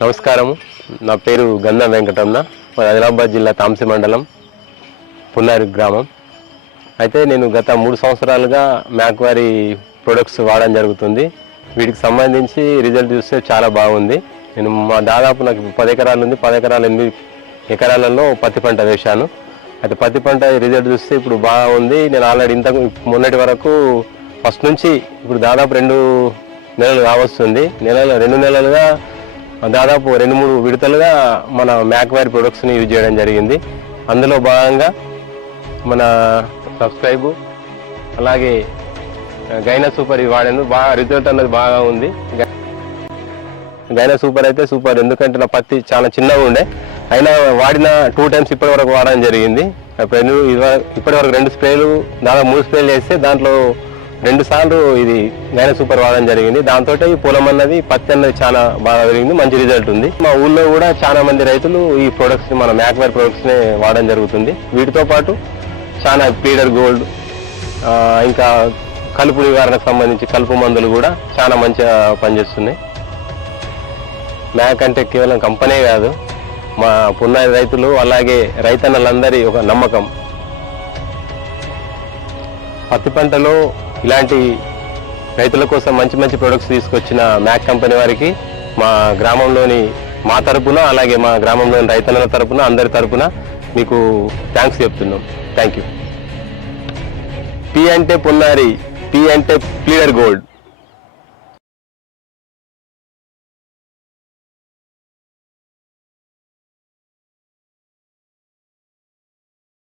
నమస్కారం, నా పేరు గంధం వెంకటరమణ. ఆదిలాబాద్ జిల్లా తాంసి మండలం పున్నారి గ్రామం. అయితే నేను గత 3 సంవత్సరాలుగా మ్యాక్వారీ ప్రొడక్ట్స్ వాడడం జరుగుతుంది. వీటికి సంబంధించి రిజల్ట్ చూస్తే చాలా బాగుంది. నేను దాదాపు నాకు 10 ఎకరాలు ఉంది. 10 ఎకరాలు 8 ఎకరాలలో పత్తి పంట వేశాను. అయితే పత్తి పంట రిజల్ట్ చూస్తే ఇప్పుడు బాగుంది. నేను ఆల్రెడీ మొన్నటి వరకు ఫస్ట్ నుంచి ఇప్పుడు దాదాపు 2 నెలలు కావస్తుంది. 2 నెలలుగా దాదాపు 2-3 విడతలుగా మన మ్యాక్వారీ ప్రొడక్ట్స్ని యూజ్ చేయడం జరిగింది. అందులో భాగంగా మన సబ్స్క్రైబ్ అలాగే గైనా సూపర్ ఇవి వాడాను. బాగా రిజల్ట్ అన్నది బాగా ఉంది. గైనా సూపర్ అయితే సూపర్, ఎందుకంటే నా పత్తి చాలా చిన్నగా ఉండే, అయినా వాడిన 2 టైమ్స్ ఇప్పటి వరకు వాడడం జరిగింది. ఇప్పటి వరకు 2 స్ప్రేలు దాదాపు 3 స్ప్రేలు చేస్తే దాంట్లో 2 సార్లు ఇది గైనా సూపర్ వాడడం జరిగింది. దాంతో ఈ పొలం అన్నది పత్తి అన్నది చాలా బాగా పెరిగింది, మంచి రిజల్ట్ ఉంది. మా ఊళ్ళో కూడా చాలా మంది రైతులు ఈ ప్రొడక్ట్స్ మన మ్యాక్వారీ ప్రొడక్ట్స్ని వాడడం జరుగుతుంది. వీటితో పాటు చాలా ప్లీడర్ గోల్డ్, ఇంకా కలుపు నివారణకు సంబంధించి కలుపు మందులు కూడా చాలా మంచిగా పనిచేస్తున్నాయి. మ్యాక్ అంటే కేవలం కంపెనీ కాదు, మా పున్నారి రైతులు అలాగే రైతన్నలందరి ఒక నమ్మకం. పత్తి పంటలో ఇలాంటి రైతుల కోసం మంచి మంచి ప్రొడక్ట్స్ తీసుకొచ్చిన మ్యాక్ కంపెనీ వారికి మా గ్రామంలోని మా తరపున అలాగే మా గ్రామంలోని రైతన్నల తరపున అందరి తరపున మీకు థ్యాంక్స్ చెప్తున్నాం. Thank you. పి అంటే పున్నారి, పి అంటే ప్లీడర్ గోల్డ్.